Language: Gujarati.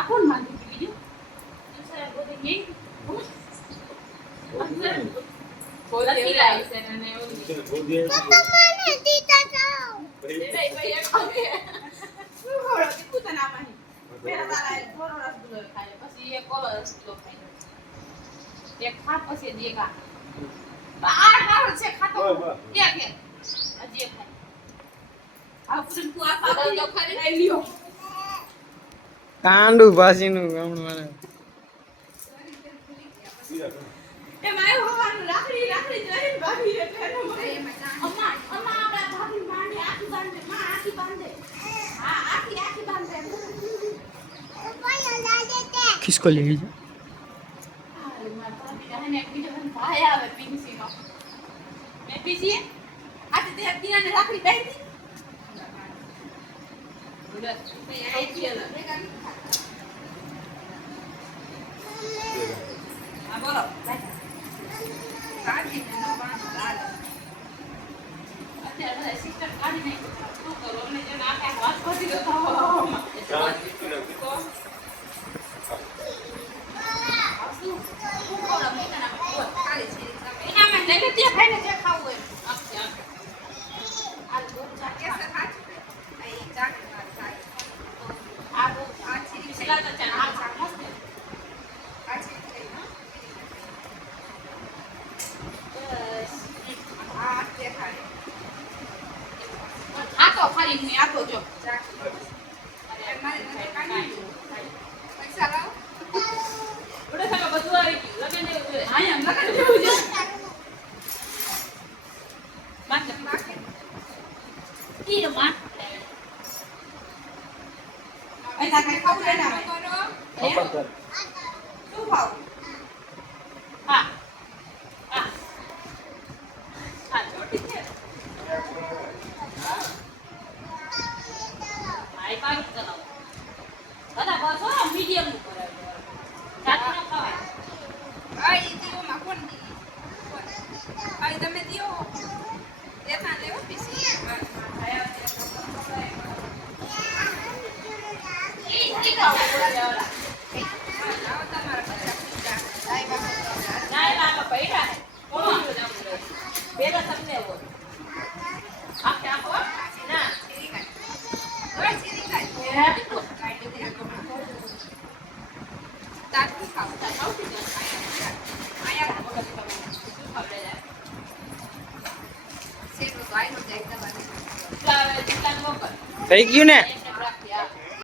આ કોણ માંગે છે બીજું સર બોલે કે બોલા સિલાઈ છે ને એવું મને દીતા જાવ ભાઈ ભાઈ એમ કે શું ખબર તું તને આમાં પેલા તારા થોડો રસગુલ્લો ખાય પછી એક કોલો રસગુલ્લો ખાય એક ખા પછી દેગા આ ખાવ છે ખાતો કે હજી ખાય આ પૂછન તું આ ખાતો તો ખાલી લઈ લ્યો કાંડુ ભાસીનું ગામડું મને એ માય હોવાનું રાખડી જોઈને ભાભી એટલે અમ્મા આપડા ભાભી માને આખી બાંધે માં આખી બાંધે હા આખી બાંધે ભાઈ અંદાજે તે કિસકો ले लीजिए મારા ભાભી ને એક બીજો ભાઈ આવે પિંસીનો મે પીસીએ આતે તે દિયાને રાખડી બાંધી બોલા ભાઈ આઈ ગયો આ બોલો કાઢી નો બાંધ લાલ અત્યારે સિસ્ટર કાઢી નહીં શું કરો ને જે નાખે વાત કરી દો તો ખાલી હું આપો જો પૈસા લાવો ઓડે સાકા બધું આવી ગયું લગન જેવું છે હા એમ લગન જેવું છે માર ઈ રો માર પૈસા કઈ ખાવ લેના કરો શું ભાવ હા હા હા છોટી છે માય પાક કરાવો દાદા બસ હો મીડિયમ નું કરાવો સાત ના ખાવાય આ ઈ દીવો માં કોણ દી આ તમે દીવો દેતા લેવો પીસી આયા ઈ ખાવ બોલા લાવ તમારા પૈસા નાય બાબા પૈસા કોણ બેલા તમને હો આપ આપો ના થઈ ગયું ને